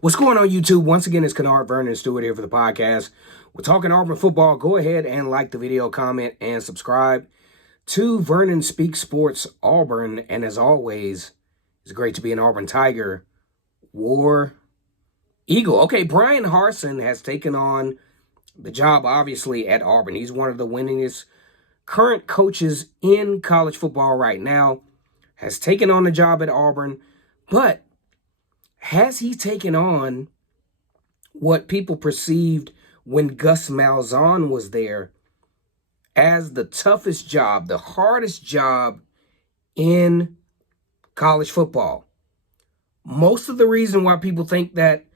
What's going on, YouTube? Once again, it's Kennard Vernon Stewart here for the podcast. We're talking Auburn football. Go ahead and like the video, comment, and subscribe to Vernon Speaks Sports Auburn. And as always, it's great to be an Auburn Tiger. War Eagle. Okay, Bryan Harsin has taken on the job, obviously, at Auburn. He's one of the winningest current coaches in college football right now. Has taken on the job at Auburn, but has he taken on what people perceived when Gus Malzahn was there as the toughest job, the hardest job in college football? Most of the reason why people think that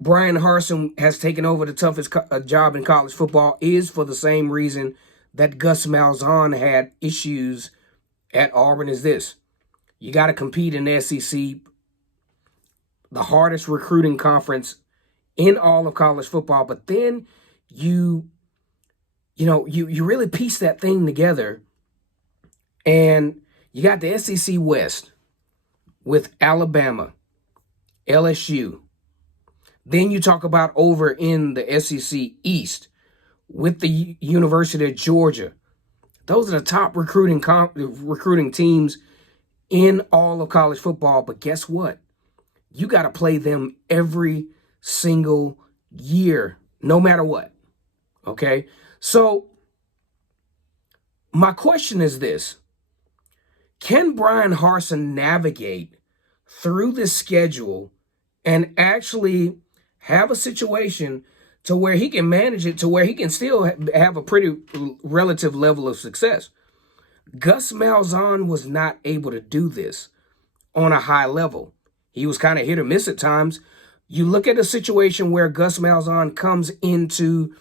Bryan Harsin has taken over the toughest job in college football is for the same reason that Gus Malzahn had issues at Auburn is this. You got to compete in the SEC, the hardest recruiting conference in all of college football, but then you really piece that thing together, and you got the SEC West with Alabama, LSU. Then you talk about over in the SEC East with the University of Georgia. Those are the top recruiting teams in all of college football, but guess what? You got to play them every single year, no matter what, okay? So my question is this. Can Bryan Harsin navigate through this schedule and actually have a situation to where he can manage it, to where he can still have a pretty relative level of success? Gus Malzahn was not able to do this on a high level. He was kind of hit or miss at times. You look at a situation where Gus Malzahn comes into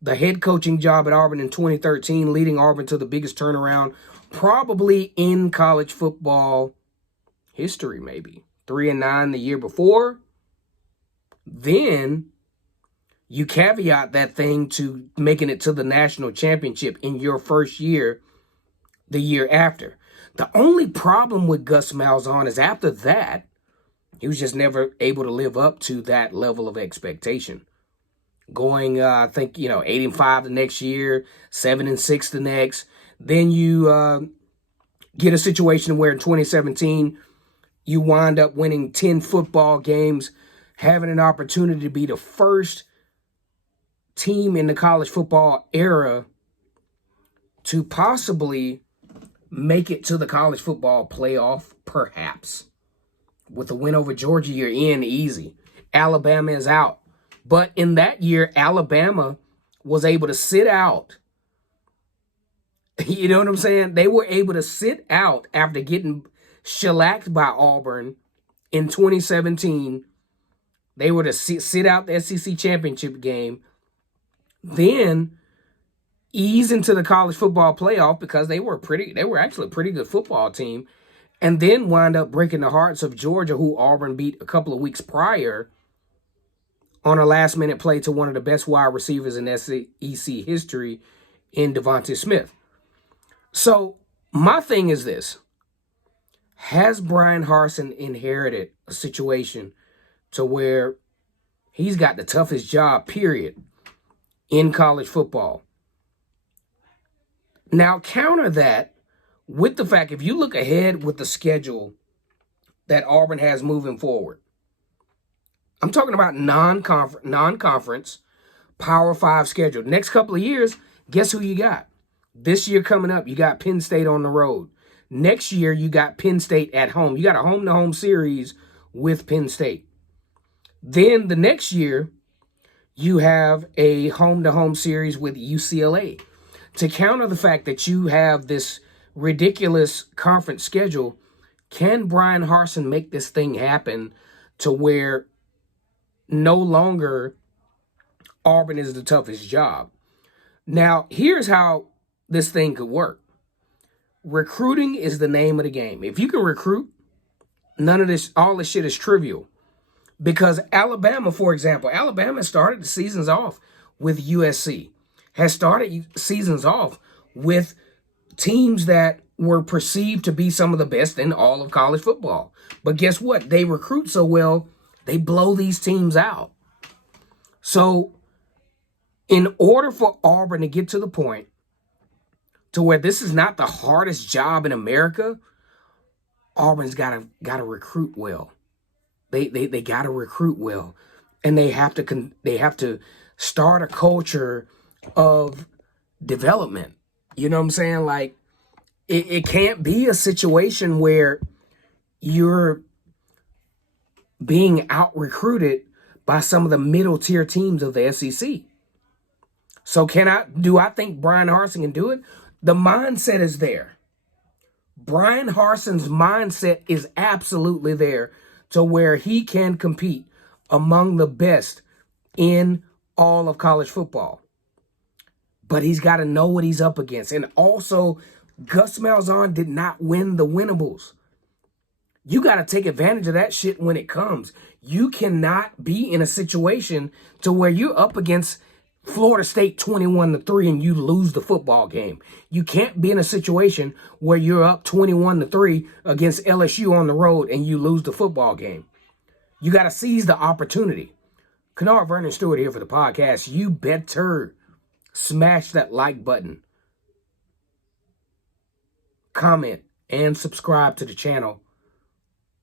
the head coaching job at Auburn in 2013, leading Auburn to the biggest turnaround probably in college football history, maybe 3-9 the year before. Then you caveat that thing to making it to the national championship in your first year, the year after. The only problem with Gus Malzahn is after that, he was just never able to live up to that level of expectation. Going, I think, 8-5 the next year, 7-6 the next. Then you get a situation where in 2017, you wind up winning 10 football games, having an opportunity to be the first team in the college football era to possibly make it to the college football playoff, perhaps. With a win over Georgia, you're in easy. Alabama is out. But in that year, Alabama was able to sit out. You know what I'm saying? They were able to sit out after getting shellacked by Auburn in 2017. They were to sit out the SEC championship game, then ease into the college football playoff because they were actually a pretty good football team, and then wind up breaking the hearts of Georgia, who Auburn beat a couple of weeks prior on a last-minute play to one of the best wide receivers in SEC history in Devontae Smith. So my thing is this. Has Bryan Harsin inherited a situation to where he's got the toughest job, period, in college football? Now, counter that with the fact, if you look ahead with the schedule that Auburn has moving forward, I'm talking about non-conference, Power 5 schedule. Next couple of years, guess who you got? This year coming up, you got Penn State on the road. Next year, you got Penn State at home. You got a home-to-home series with Penn State. Then the next year, you have a home-to-home series with UCLA. To counter the fact that you have this ridiculous conference schedule, can Bryan Harsin make this thing happen to where no longer Auburn is the toughest job? Now, here's how this thing could work. Recruiting is the name of the game. If you can recruit, all this shit is trivial. Because Alabama, for example, Alabama started the seasons off with USC, has started seasons off with teams that were perceived to be some of the best in all of college football. But guess what? They recruit so well, They blow these teams out. So in order for Auburn to get to the point to where this is not the hardest job in America, Auburn's got to recruit well. They got to recruit well, and they have to start a culture of development. You know what I'm saying? Like it can't be a situation where you're being out recruited by some of the middle tier teams of the SEC. So do I think Bryan Harsin can do it? The mindset is there. Bryan Harsin's mindset is absolutely there to where he can compete among the best in all of college football. But he's got to know what he's up against. And also, Gus Malzahn did not win the winnables. You got to take advantage of that shit when it comes. You cannot be in a situation to where you're up against Florida State 21-3 and you lose the football game. You can't be in a situation where you're up 21-3 against LSU on the road and you lose the football game. You got to seize the opportunity. Kennard Vernon Stewart here for the podcast. You better smash that like button, comment, and subscribe to the channel.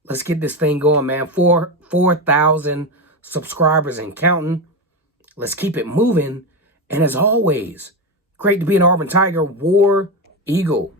Let's get this thing going, man. 4,000 subscribers and counting. Let's keep it moving. And as always, great to be an Auburn Tiger, War Eagle.